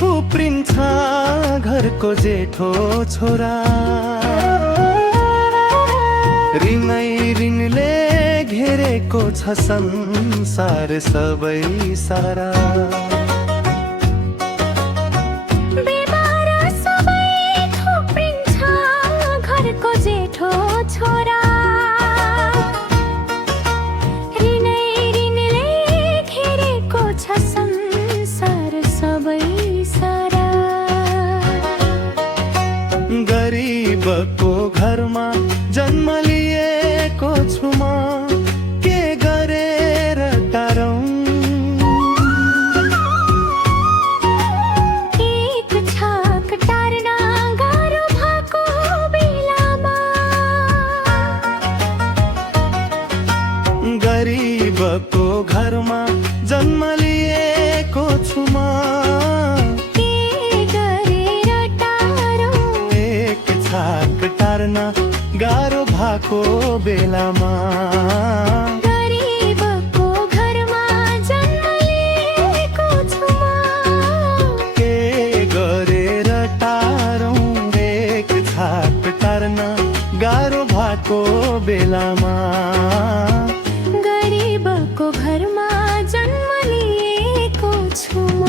थुप्रिन्छ घरको जेठो छोरा। ऋणै ऋणले घेरेको छ संसार सबै सारा। गरीबको घरमा जन्म लिएको छु म, के गरेर टारौं। एक छाक टार्न गाह्रो भएको बेलामा, गरीबको घरमा जन्म लिएको छु म, टार्न गाह्रो भएको बेलामा। गरीबको घरमा जन्म लिएको छु म, के गरेर टारौं एक छाक टार्न गाह्रो भएको बेलामा। गरीबको घरमा जन्म लिएको छु म।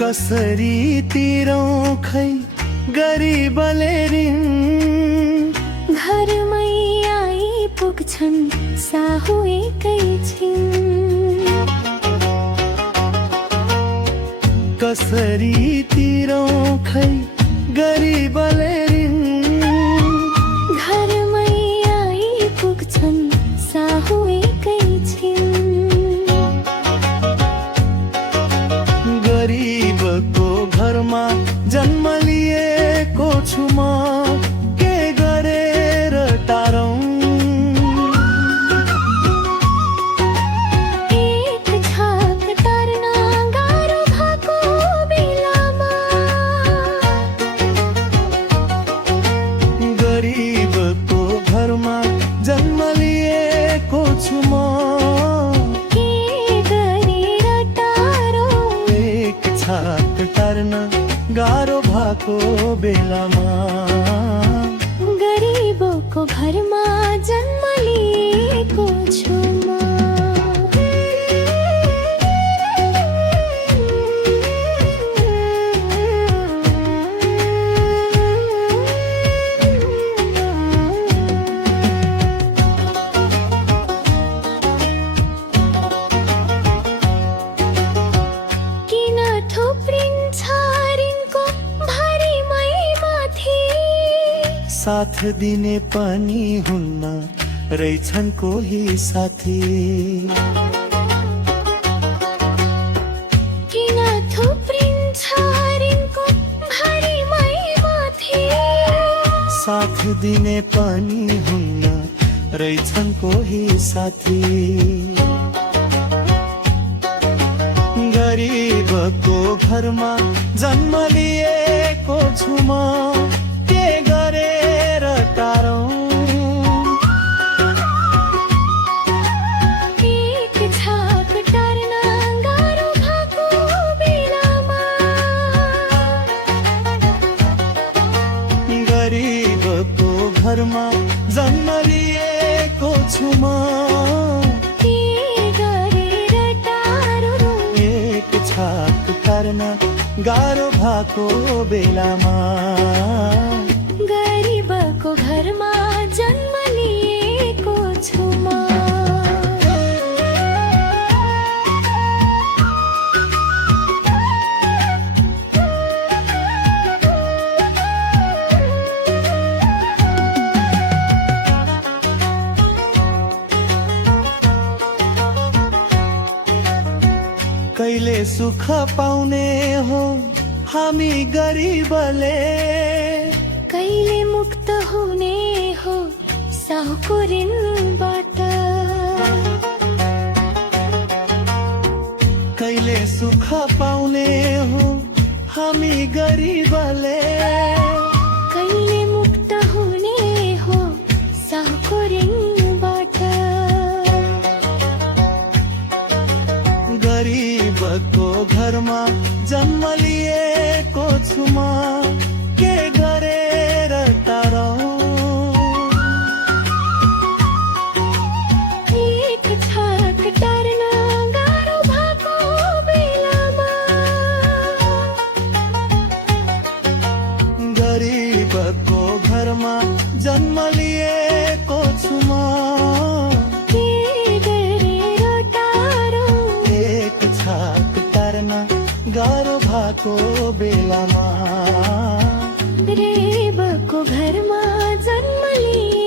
कसरी तिरौं खै गरीबले ऋण, घरमै आइपुग्छन् साहु एकैछिन। कसरी तिरौं खै गरीबले ऋण, घरमै आइपुग्छन् साहु एकैछिन। गरीबको घरमा जन्म लिएको छु म, के गरेर टारौं। एक छाक टार्न गाह्रो भएको बेलामा, गरीबको घरमा जन्म लिएको छु म, टार्न गाह्रो भएको बेलामा। गरीबको घरमा जन्म लिएको छु म। किन थुप्रिन्छ ऋणको भारीमै माथि, साथ दिने पनि हुन्न रहेछन् कोही साथी। किन थुप्रिन्छ ऋणको भारीमै माथि, साथ दिने पनि हुन्न रहेछन् कोही साथी। गरीबको घरमा जन्म लिएको छु म, के गरेर टारौं। एक छाक टार्न गाह्रो भएको बेलामा, गरीबको घरमा जन्म लिएको छु म, छाक टार्न गाह्रो भएको बेलामा। गरीबको घरमा जन्म लिएको छु म। कहिले सुख पाउने हो हामी गरीबले, कहिले मुक्त हुने हो साहुको ऋणबाट। सुख पाउने हो हामी गरिबले कहिले मुक्त हुने हो साहको ऋणबाट गरिबको घरमा जन्म लिएको छु म के गरेर तारौं एक छाक टार्न गाह्रो भएको बेलामा गरिबको घरमा जन्म लिएको छु म के गरेर टारौं एक छाक टार्न गाह्रो भएको बेलामा रेबको घरमा जन्म लिए